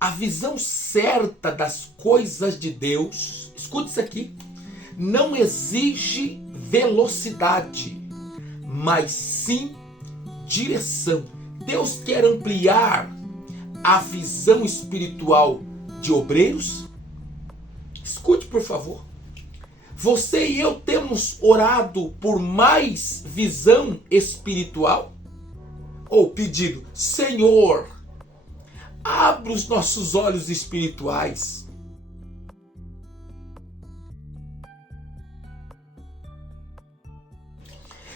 A visão certa das coisas de Deus, escute isso aqui, não exige velocidade, mas sim direção. Deus quer ampliar a visão espiritual de obreiros? Escute, por favor. Você e eu temos orado por mais visão espiritual? Ou pedido, Senhor, abre os nossos olhos espirituais.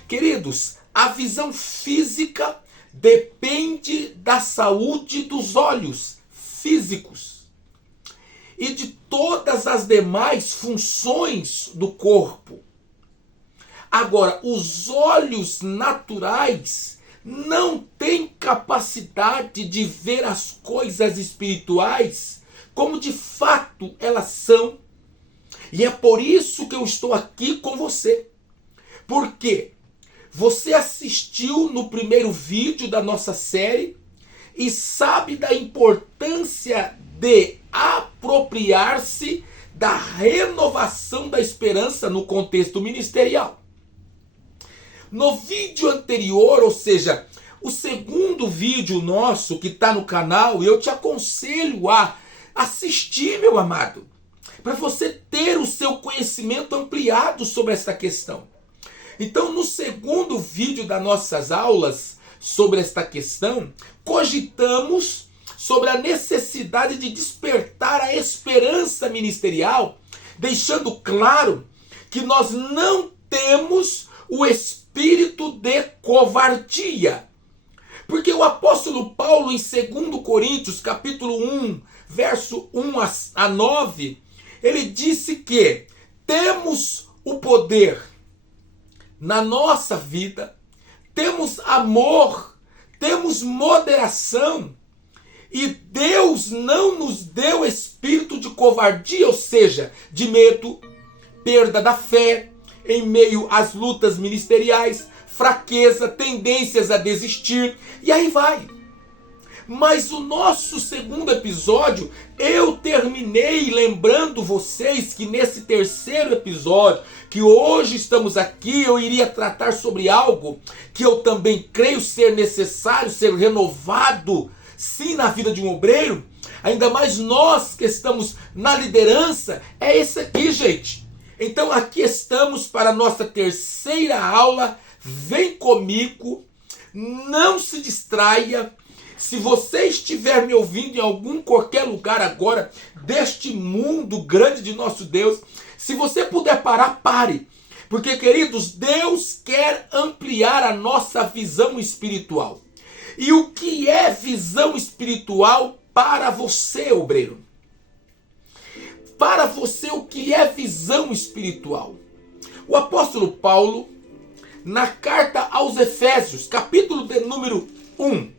Queridos, a visão física depende da saúde dos olhos físicos e de todas as demais funções do corpo. Agora, os olhos naturais não têm capacidade de ver as coisas espirituais como de fato elas são. E é por isso que eu estou aqui com você. Por quê? Você assistiu no primeiro vídeo da nossa série e sabe da importância de apropriar-se da renovação da esperança no contexto ministerial. No vídeo anterior, ou seja, o segundo vídeo nosso que está no canal, eu te aconselho a assistir, meu amado, para você ter o seu conhecimento ampliado sobre esta questão. Então, no segundo vídeo das nossas aulas sobre esta questão, cogitamos sobre a necessidade de despertar a esperança ministerial, deixando claro que nós não temos o espírito de covardia. Porque o apóstolo Paulo, em 2 Coríntios, capítulo 1, verso 1 a 9, ele disse que temos o poder na nossa vida, temos amor, temos moderação, e Deus não nos deu espírito de covardia, ou seja, de medo, perda da fé, em meio às lutas ministeriais, fraqueza, tendências a desistir, e aí vai. Mas o nosso segundo episódio, eu terminei lembrando vocês que nesse terceiro episódio, que hoje estamos aqui, eu iria tratar sobre algo que eu também creio ser necessário, ser renovado, sim, na vida de um obreiro, ainda mais nós que estamos na liderança, é esse aqui, gente. Então aqui estamos para a nossa terceira aula, vem comigo, não se distraia. Se você estiver me ouvindo em qualquer lugar agora deste mundo grande de nosso Deus, se você puder parar, pare. Porque, queridos, Deus quer ampliar a nossa visão espiritual. E o que é visão espiritual para você, obreiro? Para você, o que é visão espiritual? O apóstolo Paulo, na carta aos Efésios, capítulo de número 1,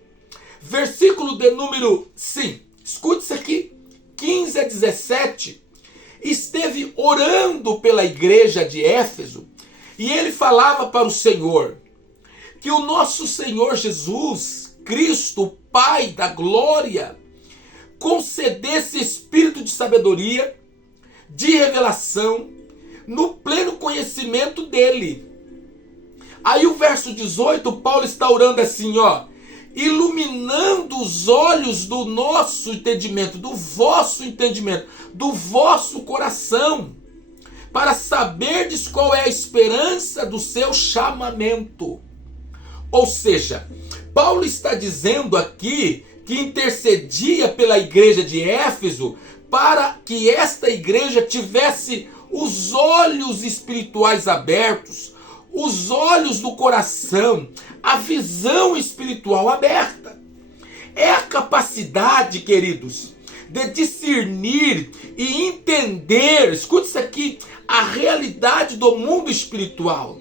versículo de número 5, escute isso aqui, 15 a 17, esteve orando pela igreja de Éfeso, e ele falava para o Senhor, que o nosso Senhor Jesus, Cristo, Pai da glória, concedesse espírito de sabedoria, de revelação, no pleno conhecimento dele. Aí o verso 18, Paulo está orando assim, ó, iluminando os olhos do nosso entendimento, do vosso coração, para saberdes qual é a esperança do seu chamamento. Ou seja, Paulo está dizendo aqui que intercedia pela igreja de Éfeso para que esta igreja tivesse os olhos espirituais abertos, os olhos do coração, a visão espiritual aberta. É a capacidade, queridos, de discernir e entender, escute isso aqui, a realidade do mundo espiritual.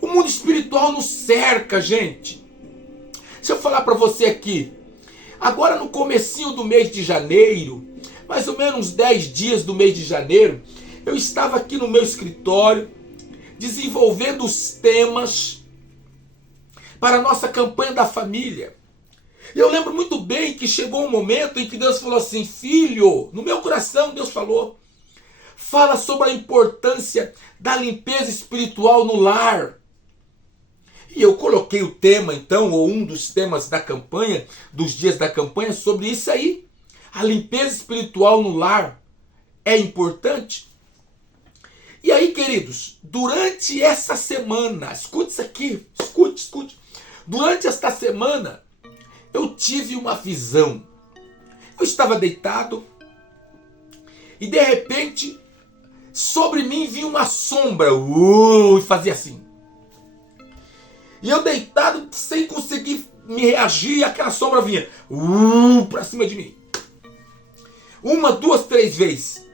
O mundo espiritual nos cerca, gente. Deixa eu falar para você aqui. Agora no comecinho do mês de janeiro, mais ou menos 10 dias do mês de janeiro, eu estava aqui no meu escritório, desenvolvendo os temas para a nossa campanha da família. E eu lembro muito bem que chegou um momento em que Deus falou assim: filho, no meu coração Deus falou, fala sobre a importância da limpeza espiritual no lar. E eu coloquei o tema então, ou um dos temas da campanha, dos dias da campanha, sobre isso aí. A limpeza espiritual no lar é importante. E aí, queridos, durante essa semana, escute isso aqui, escute. Durante esta semana, eu tive uma visão. Eu estava deitado e de repente, sobre mim vinha uma sombra, e fazia assim. E eu deitado, sem conseguir me reagir, aquela sombra vinha pra cima de mim. 1, 2, 3 vezes.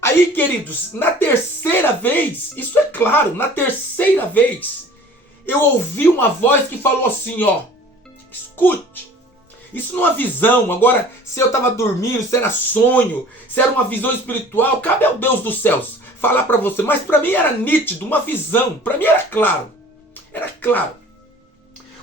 Aí, queridos, na terceira vez, isso é claro, na terceira vez, eu ouvi uma voz que falou assim, ó, escute, isso não é visão. Agora, se eu estava dormindo, se era sonho, se era uma visão espiritual, cabe ao Deus dos céus falar para você. Mas para mim era nítido, uma visão, para mim era claro. Era claro.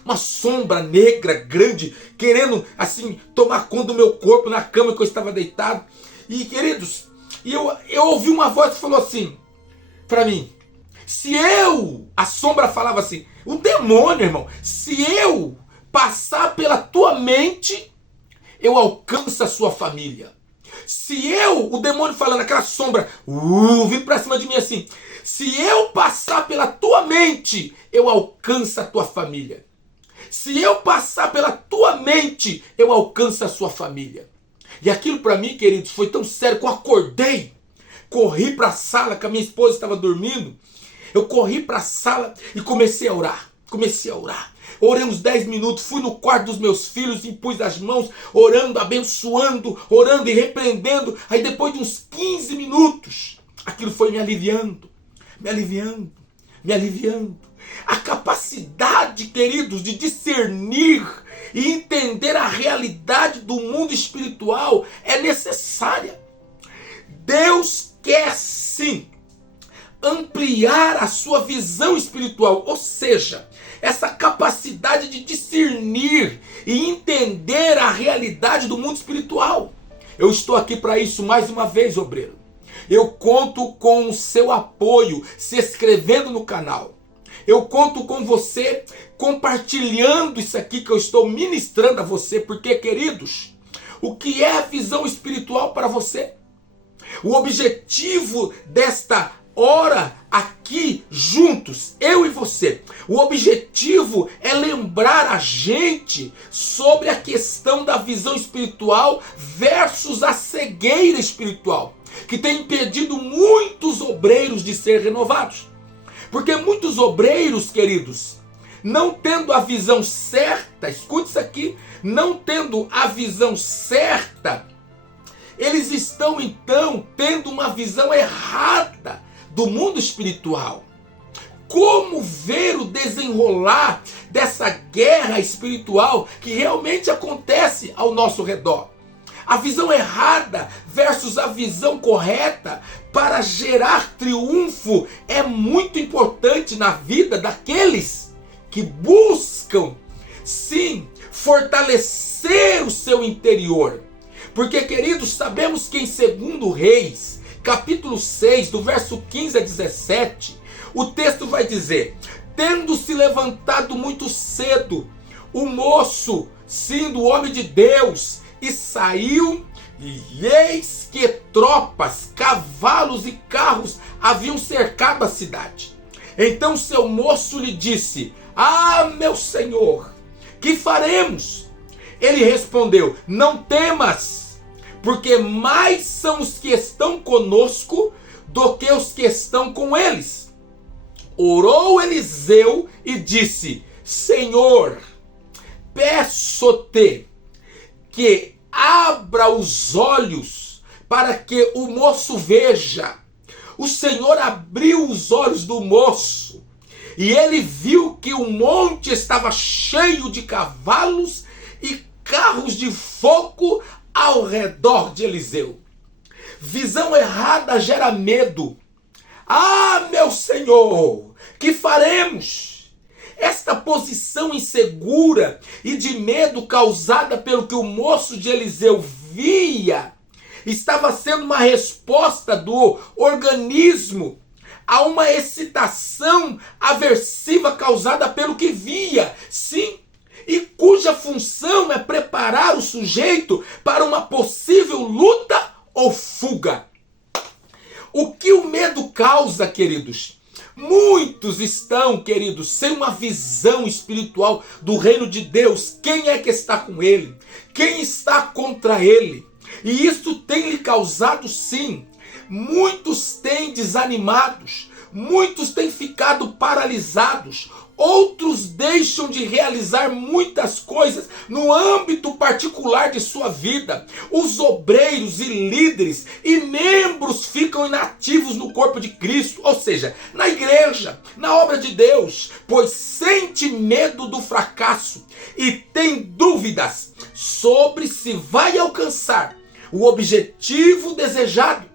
Uma sombra negra, grande, querendo, assim, tomar conta do meu corpo na cama que eu estava deitado. E, queridos, eu ouvi uma voz que falou assim, para mim, a sombra falava assim, o demônio, irmão, se eu passar pela tua mente, eu alcanço a sua família. O demônio falando, aquela sombra, vindo pra cima de mim assim, se eu passar pela tua mente, eu alcanço a tua família. Se eu passar pela tua mente, eu alcanço a sua família. E aquilo para mim, queridos, foi tão sério que eu acordei, corri para a sala, que a minha esposa estava dormindo, eu corri para a sala e comecei a orar. Orei uns 10 minutos, fui no quarto dos meus filhos, impus as mãos, orando, abençoando, orando e repreendendo. Aí depois de uns 15 minutos, aquilo foi me aliviando. A capacidade, queridos, de discernir e entender a realidade do mundo espiritual é necessária. Deus quer sim ampliar a sua visão espiritual, ou seja, essa capacidade de discernir e entender a realidade do mundo espiritual. Eu estou aqui para isso mais uma vez, obreiro. Eu conto com o seu apoio se inscrevendo no canal. Eu conto com você compartilhando isso aqui que eu estou ministrando a você, porque, queridos, o que é a visão espiritual para você? O objetivo desta hora aqui juntos, eu e você, o objetivo é lembrar a gente sobre a questão da visão espiritual versus a cegueira espiritual, que tem impedido muitos obreiros de ser renovados. Porque muitos obreiros, queridos, não tendo a visão certa, escute isso aqui, não tendo a visão certa, eles estão então tendo uma visão errada do mundo espiritual. Como ver o desenrolar dessa guerra espiritual que realmente acontece ao nosso redor? A visão errada versus a visão correta para gerar triunfo é muito importante na vida daqueles que buscam, sim, fortalecer o seu interior. Porque, queridos, sabemos que em 2 Reis, capítulo 6, do verso 15 a 17, o texto vai dizer: tendo se levantado muito cedo, o moço, sim, do homem de Deus, e saiu, e eis que tropas, cavalos e carros haviam cercado a cidade. Então seu moço lhe disse: ah, meu senhor, que faremos? Ele respondeu: não temas, porque mais são os que estão conosco do que os que estão com eles. Orou Eliseu e disse: Senhor, peço-te que abra os olhos para que o moço veja. O Senhor abriu os olhos do moço e ele viu que o monte estava cheio de cavalos e carros de fogo ao redor de Eliseu. Visão errada gera medo. Ah, meu Senhor, que faremos? Esta posição insegura e de medo causada pelo que o moço de Eliseu via estava sendo uma resposta do organismo a uma excitação aversiva causada pelo que via. Sim, e cuja função é preparar o sujeito para uma possível luta ou fuga. O que o medo causa, queridos? Muitos estão, queridos, sem uma visão espiritual do reino de Deus. Quem é que está com ele? Quem está contra ele? E isso tem lhe causado, sim, muitos têm desanimados, muitos têm ficado paralisados, outros deixam de realizar muitas coisas no âmbito particular de sua vida. Os obreiros e líderes e membros ficam inativos no corpo de Cristo, ou seja, na igreja, na obra de Deus, pois sente medo do fracasso e tem dúvidas sobre se vai alcançar o objetivo desejado.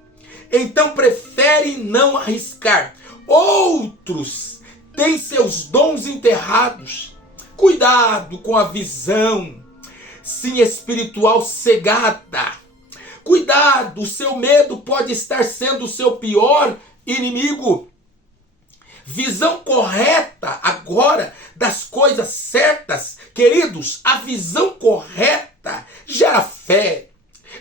Então prefere não arriscar. Outros têm seus dons enterrados. Cuidado com a visão, sim, espiritual cegada. Cuidado, o seu medo pode estar sendo o seu pior inimigo. Visão correta agora das coisas certas. Queridos, a visão correta gera fé.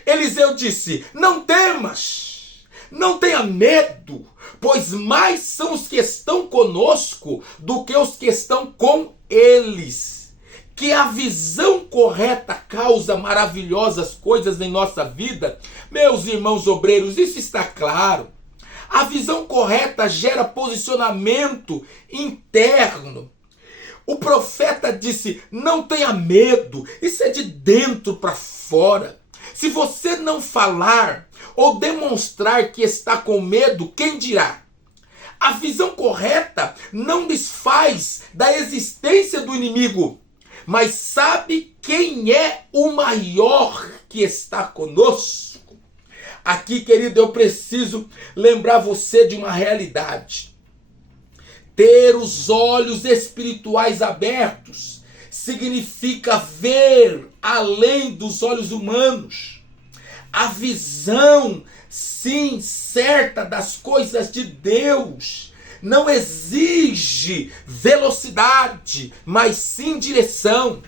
Eliseu disse: não temas, não tenha medo, pois mais são os que estão conosco do que os que estão com eles. Que a visão correta causa maravilhosas coisas em nossa vida. Meus irmãos obreiros, isso está claro. A visão correta gera posicionamento interno. O profeta disse: não tenha medo, isso é de dentro para fora. Se você não falar ou demonstrar que está com medo, quem dirá? A visão correta não desfaz da existência do inimigo, mas sabe quem é o maior que está conosco. Aqui, querido, eu preciso lembrar você de uma realidade. Ter os olhos espirituais abertos significa ver além dos olhos humanos. A visão, sim, certa das coisas de Deus não exige velocidade, mas sim direção.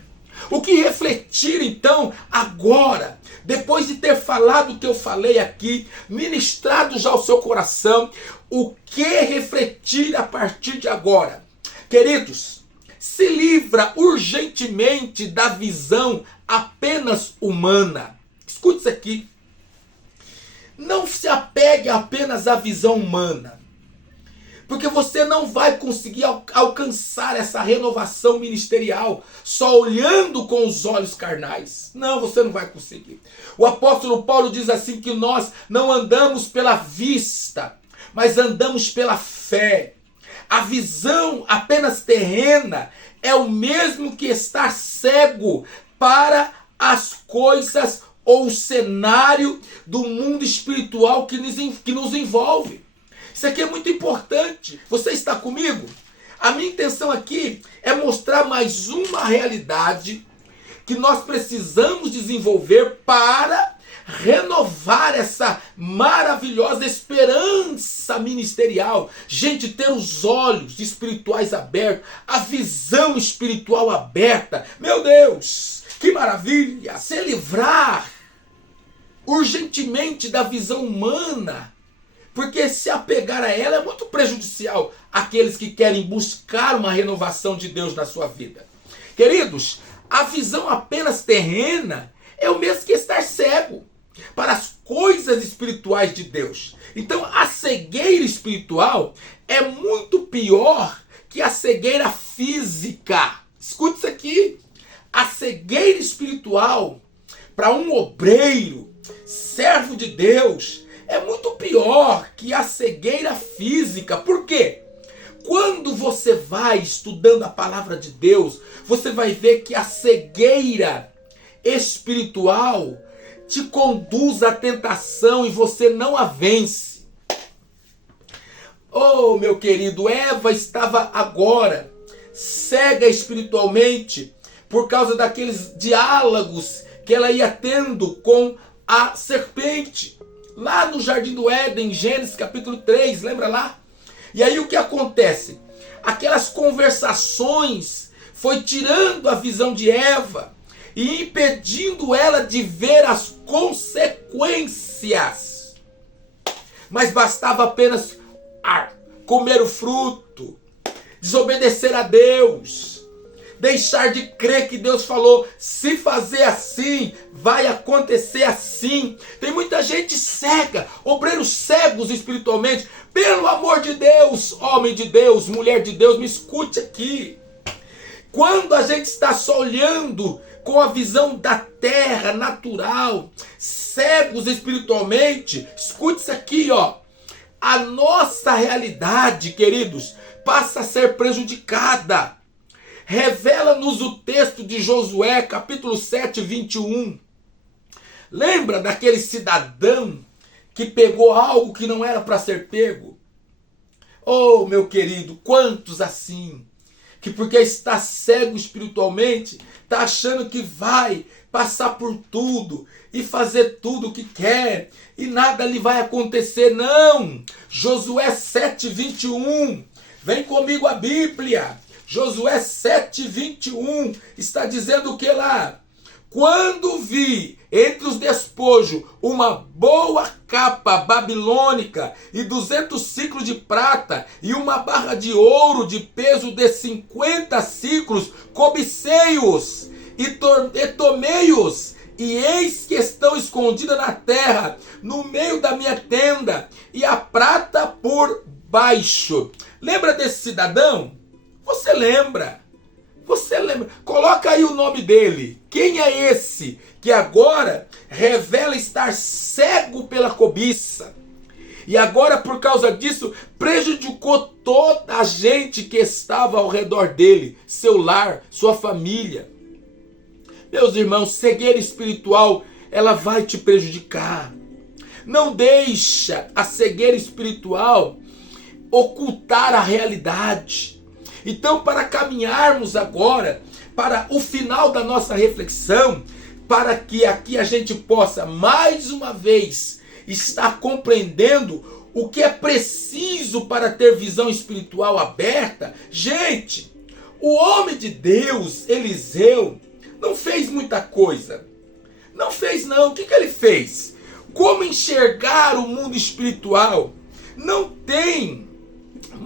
O que refletir então agora, depois de ter falado o que eu falei aqui, ministrado já ao seu coração, o que refletir a partir de agora? Queridos, se livra urgentemente da visão apenas humana. Escute isso aqui. Não se apegue apenas à visão humana, porque você não vai conseguir alcançar essa renovação ministerial só olhando com os olhos carnais. Não, você não vai conseguir. O apóstolo Paulo diz assim que nós não andamos pela vista, mas andamos pela fé. A visão apenas terrena é o mesmo que estar cego para as coisas ou o cenário do mundo espiritual que nos envolve. Isso aqui é muito importante. Você está comigo? A minha intenção aqui é mostrar mais uma realidade que nós precisamos desenvolver para renovar essa maravilhosa esperança ministerial. Gente, ter os olhos espirituais abertos, a visão espiritual aberta. Meu Deus, que maravilha! Se livrar urgentemente da visão humana, porque se apegar a ela é muito prejudicial àqueles que querem buscar uma renovação de Deus na sua vida. Queridos, a visão apenas terrena é o mesmo que estar cego para as coisas espirituais de Deus. Então a cegueira espiritual é muito pior que a cegueira física. Escute isso aqui. A cegueira espiritual para um obreiro, servo de Deus, é muito pior que a cegueira física. Por quê? Quando você vai estudando a palavra de Deus, você vai ver que a cegueira espiritual te conduz à tentação e você não a vence. Oh, meu querido, Eva estava agora cega espiritualmente por causa daqueles diálogos que ela ia tendo com a serpente. Lá no Jardim do Éden, Gênesis capítulo 3, lembra lá? E aí o que acontece? Aquelas conversações foi tirando a visão de Eva e impedindo ela de ver as consequências. Mas bastava apenas comer o fruto, desobedecer a Deus, deixar de crer que Deus falou, se fazer assim, vai acontecer assim. Tem muita gente cega, obreiros cegos espiritualmente. Pelo amor de Deus, homem de Deus, mulher de Deus, me escute aqui. Quando a gente está só olhando com a visão da terra natural, cegos espiritualmente, escute isso aqui, ó. A nossa realidade, queridos, passa a ser prejudicada. Revela-nos o texto de Josué, capítulo 7, 21. Lembra daquele cidadão que pegou algo que não era para ser pego? Oh, meu querido, quantos assim, que porque está cego espiritualmente, está achando que vai passar por tudo e fazer tudo o que quer e nada lhe vai acontecer. Não! Josué 7, 21. Vem comigo a Bíblia. Josué 7, 21 está dizendo o que lá? Quando vi entre os despojos uma boa capa babilônica e 200 ciclos de prata e uma barra de ouro de peso de 50 ciclos, cobicei-os e tomei-os, e eis que estão escondidas na terra, no meio da minha tenda, e a prata por baixo. Lembra desse cidadão? Você lembra? Você lembra? Coloca aí o nome dele. Quem é esse que agora revela estar cego pela cobiça? E agora, por causa disso, prejudicou toda a gente que estava ao redor dele, seu lar, sua família. Meus irmãos, cegueira espiritual, ela vai te prejudicar. Não deixa a cegueira espiritual ocultar a realidade. Então, para caminharmos agora para o final da nossa reflexão, para que aqui a gente possa mais uma vez estar compreendendo o que é preciso para ter visão espiritual aberta. Gente, o homem de Deus, Eliseu, não fez muita coisa. Não fez não. O que ele fez? Como enxergar o mundo espiritual? Não tem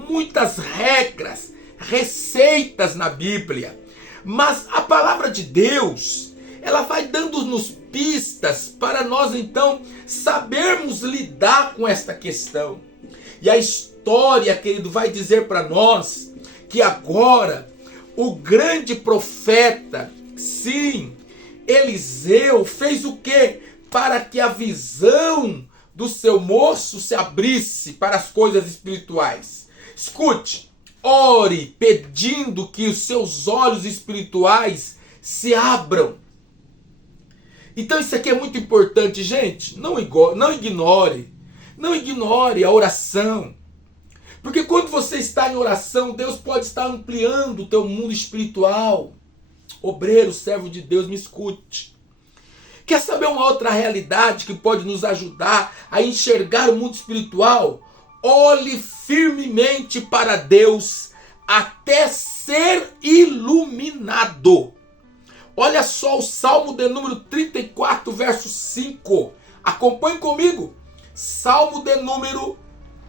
muitas regras, receitas na Bíblia, mas a palavra de Deus, ela vai dando-nos pistas para nós então sabermos lidar com esta questão. E a história, querido, vai dizer para nós que agora o grande profeta, sim, Eliseu, fez o quê? Para que a visão do seu moço se abrisse para as coisas espirituais. Escute. Ore pedindo que os seus olhos espirituais se abram. Então isso aqui é muito importante, gente. Não ignore. Não ignore a oração. Porque quando você está em oração, Deus pode estar ampliando o teu mundo espiritual. Obreiro, servo de Deus, me escute. Quer saber uma outra realidade que pode nos ajudar a enxergar o mundo espiritual? Olhe firmemente para Deus até ser iluminado. Olha só o Salmo de número 34, verso 5. Acompanhe comigo. Salmo de número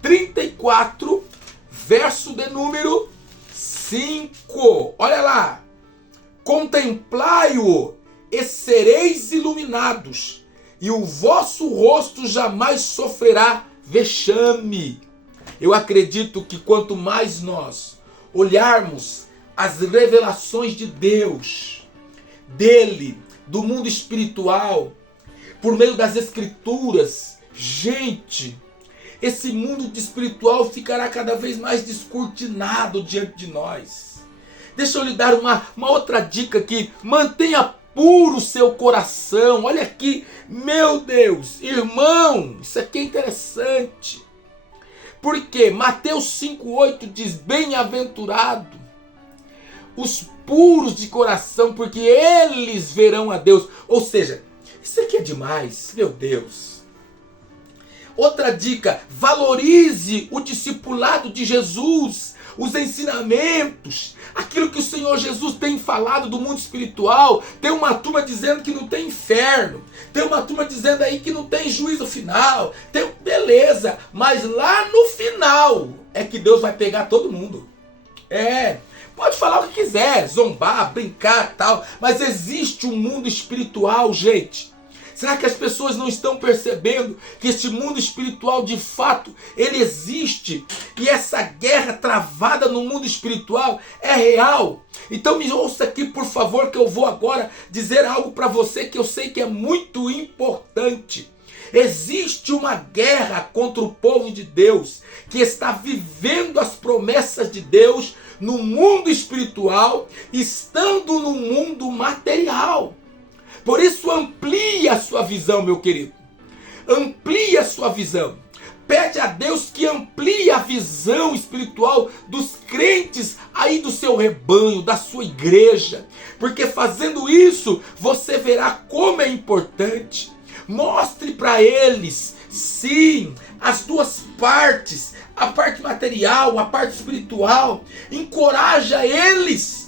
34, verso de número 5. Olha lá. Contemplai-o e sereis iluminados, e o vosso rosto jamais sofrerá vexame. Eu acredito que quanto mais nós olharmos as revelações de Deus, dele, do mundo espiritual, por meio das escrituras, gente, esse mundo espiritual ficará cada vez mais descortinado diante de nós. Deixa eu lhe dar uma outra dica aqui. Mantenha puro o seu coração. Olha aqui, meu Deus, irmão, isso aqui é interessante. Porque Mateus 5,8 diz, bem-aventurado os puros de coração, porque eles verão a Deus. Ou seja, isso aqui é demais, meu Deus. Outra dica: valorize o discipulado de Jesus, os ensinamentos, aquilo que o Senhor Jesus tem falado do mundo espiritual. Tem uma turma dizendo que não tem inferno, tem uma turma dizendo aí que não tem juízo final, beleza, mas lá no final é que Deus vai pegar todo mundo. Pode falar o que quiser, zombar, brincar, tal, mas existe um mundo espiritual, gente. Será que as pessoas não estão percebendo que este mundo espiritual, de fato, ele existe? E essa guerra travada no mundo espiritual é real? Então me ouça aqui, por favor, que eu vou agora dizer algo para você que eu sei que é muito importante. Existe uma guerra contra o povo de Deus, que está vivendo as promessas de Deus no mundo espiritual, estando no mundo material. Por isso, amplie a sua visão, meu querido. Amplie a sua visão. Pede a Deus que amplie a visão espiritual dos crentes aí do seu rebanho, da sua igreja. Porque fazendo isso, você verá como é importante. Mostre para eles, sim, as duas partes, a parte material, a parte espiritual. Encoraja eles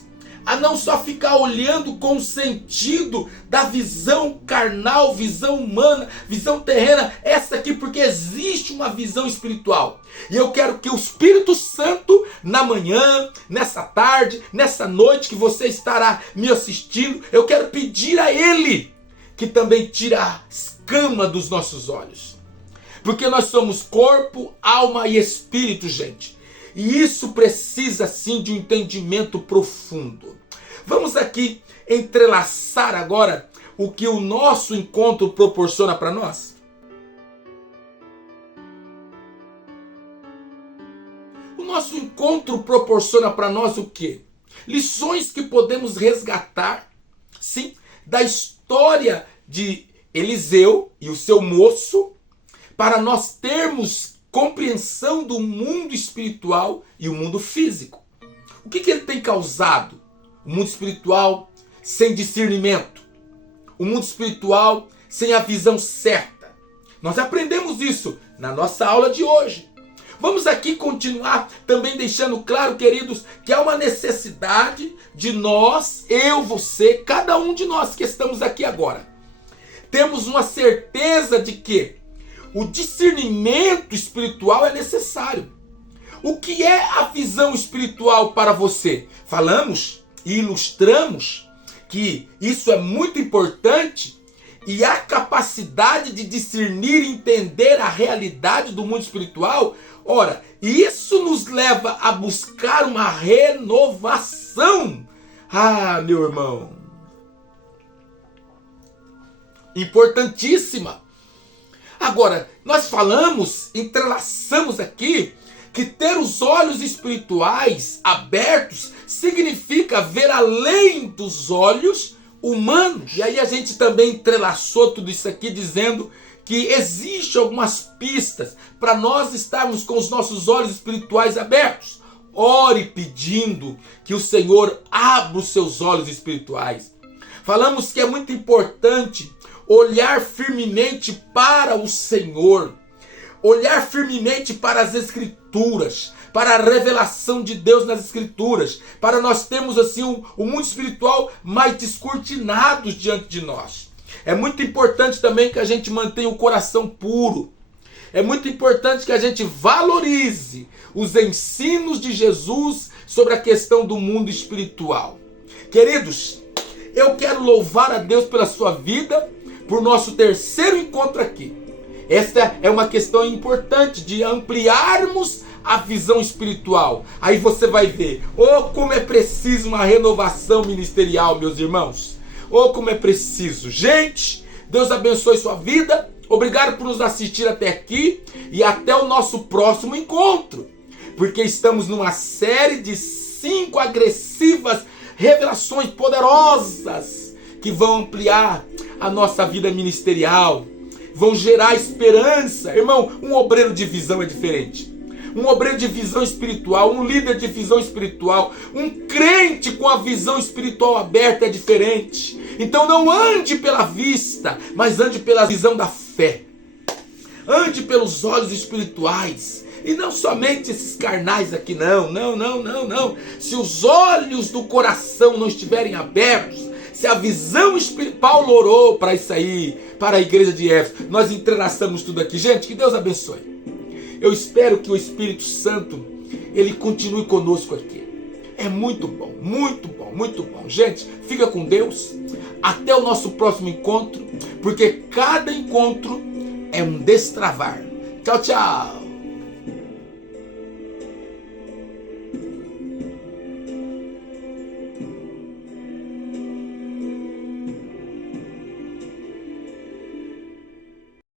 a não só ficar olhando com o sentido da visão carnal, visão humana, visão terrena, essa aqui, porque existe uma visão espiritual. E eu quero que o Espírito Santo, na manhã, nessa tarde, nessa noite que você estará me assistindo, eu quero pedir a Ele que também tire a escama dos nossos olhos. Porque nós somos corpo, alma e espírito, gente. E isso precisa sim de um entendimento profundo. Vamos aqui entrelaçar agora o que o nosso encontro proporciona para nós. O nosso encontro proporciona para nós o quê? Lições que podemos resgatar, sim, da história de Eliseu e o seu moço, para nós termos compreensão do mundo espiritual e o mundo físico. O que ele tem causado? O mundo espiritual sem discernimento. O mundo espiritual sem a visão certa. Nós aprendemos isso na nossa aula de hoje. Vamos aqui continuar também deixando claro, queridos, que há uma necessidade de nós, eu, você, cada um de nós que estamos aqui agora, temos uma certeza de que o discernimento espiritual é necessário. O que é a visão espiritual para você? Falamos e ilustramos que isso é muito importante, e a capacidade de discernir e entender a realidade do mundo espiritual. Ora, isso nos leva a buscar uma renovação. Ah, meu irmão, importantíssima. Agora, nós falamos, entrelaçamos aqui, que ter os olhos espirituais abertos significa ver além dos olhos humanos. E aí a gente também entrelaçou tudo isso aqui dizendo que existe algumas pistas para nós estarmos com os nossos olhos espirituais abertos. Ore pedindo que o Senhor abra os seus olhos espirituais. Falamos que é muito importante olhar firmemente para o Senhor, olhar firmemente para as Escrituras, para a revelação de Deus nas Escrituras, para nós termos assim um mundo espiritual mais descortinado diante de nós. É muito importante também que a gente mantenha o coração puro. É muito importante que a gente valorize os ensinos de Jesus sobre a questão do mundo espiritual. Queridos, eu quero louvar a Deus pela sua vida, por nosso terceiro encontro aqui. Esta é uma questão importante de ampliarmos a visão espiritual. Aí você vai ver, como é preciso uma renovação ministerial, meus irmãos. Como é preciso. Gente, Deus abençoe sua vida. Obrigado por nos assistir até aqui e até o nosso próximo encontro. Porque estamos numa série de 5 agressivas revelações poderosas que vão ampliar a nossa vida ministerial, vão gerar esperança. Irmão, um obreiro de visão é diferente. um obreiro de visão espiritual, um líder de visão espiritual, um crente com a visão espiritual aberta é diferente. Então não ande pela vista, mas ande pela visão da fé. Ande pelos olhos espirituais. E não somente esses carnais aqui, não. Se os olhos do coração não estiverem abertos, se a visão espiritual, Paulo orou para isso aí, para a igreja de Éfeso. Nós entrelaçamos tudo aqui. Gente, que Deus abençoe. Eu espero que o Espírito Santo, ele continue conosco aqui. É muito bom, muito bom, muito bom. Gente, fica com Deus. Até o nosso próximo encontro, porque cada encontro é um destravar. Tchau, tchau.